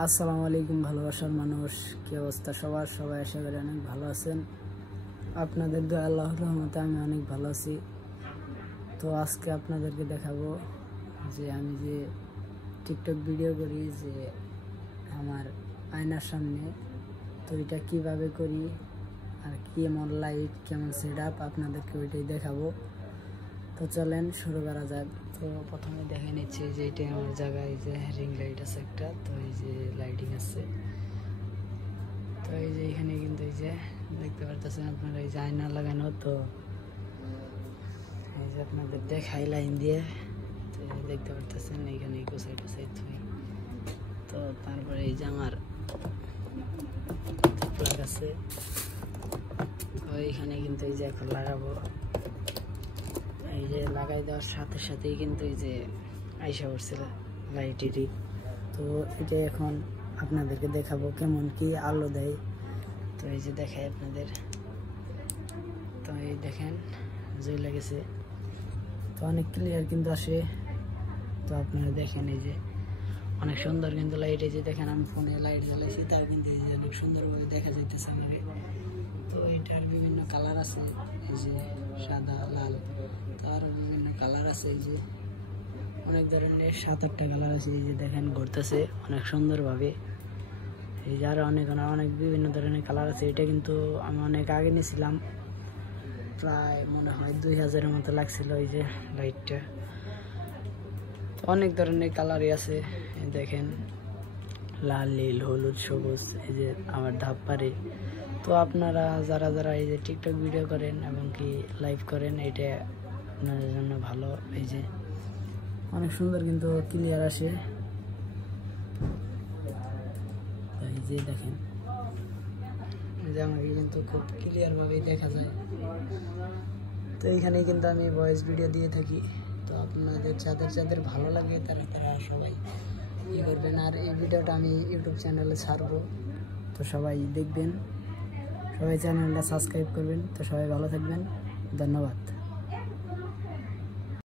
আসসালামু আলাইকুম ভালোবাসার মানুষ, কি অবস্থা সবার? সবাই আশা করি অনেক ভালো আছেন। আপনাদের দোয়া আল্লাহর রহমতে আমি অনেক ভালো আছি। তো আজকে আপনাদেরকে দেখাবো যে আমি যে টিকটক ভিডিও করি, যে আমার আয়নার সামনে, তো এটা কীভাবে করি আর কেমন লাইট, কেমন সেট আপ, আপনাদেরকে ওইটাই দেখাবো। তো চলেন শুরু করা যাক। তো প্রথমে দেখে নিচ্ছি যে এটা আমার জায়গায় যে রিং লাইট আছে একটা, তো এই যে লাইটিং আছে। তো এই যে এখানে কিন্তু এই যে দেখতে পারতেছেন আপনারা, এই যে আয়না লাগানো। তো এই যে আপনাদের দেখাই লাইন দিয়ে, তো দেখতে পারতেছেন এইখানে কোসাইড কোসাইড। তো তারপরে এই যে আমার প্লাগ আছে, তো এইখানে কিন্তু এই যে এখন লাগাবো। এই যে লাগাই দেওয়ার সাথে সাথেই কিন্তু এই যে আইসা পড়ছিল লাইটেরই। তো এটা এখন আপনাদেরকে দেখাবো কেমন কি আলো দেয়। তো এই যে দেখাই আপনাদের, তো এই দেখেন জ্বলে গেছে, তো অনেক ক্লিয়ার কিন্তু আসে। তো আপনারা দেখেন এই যে অনেক সুন্দর কিন্তু লাইট। এই যে দেখেন আমি ফোনে লাইট জ্বালাইছি, তার কিন্তু এই যে অনেক সুন্দরভাবে দেখা যাইতেছে আমাকে। তো এটার বিভিন্ন কালার আছে, এই যে সাদা, লাল, তার বিভিন্ন কালার আছে। এই যে অনেক ধরনের 7-8টা কালার আছে। এই যে দেখেন ঘুরতেছে অনেক সুন্দরভাবে। এই যে আরও অনেক বিভিন্ন ধরনের কালার আছে। এটা কিন্তু আমি অনেক আগে নিয়েছিলাম, প্রায় মনে হয় 2000-এর মতো লাগছিল এই যে লাইটটা। অনেক ধরনের কালারই আছে, দেখেন লাল, নীল, হলুদ, সবুজ। এই যে আমার ধাপ্পারে। তো আপনারা যারা এই যে টিকটক ভিডিও করেন এবং কি লাইভ করেন, এটা আপনাদের জন্য ভালো। এই যে অনেক সুন্দর কিন্তু ক্লিয়ার আসে। এই যে দেখেন যে আমাকে কিন্তু খুব ক্লিয়ারভাবেই দেখা যায়। তো এইখানে কিন্তু আমি ভয়েস ভিডিও দিয়ে থাকি। তো আপনাদের যাদের ভালো লাগে তারা সবাই করবেন। আর এই ভিডিওটা আমি ইউটিউব চ্যানেলে ছাড়বো, তো সবাই দেখবেন, সবাই চ্যানেলটা সাবস্ক্রাইব করবেন। তো সবাই ভালো থাকবেন, ধন্যবাদ।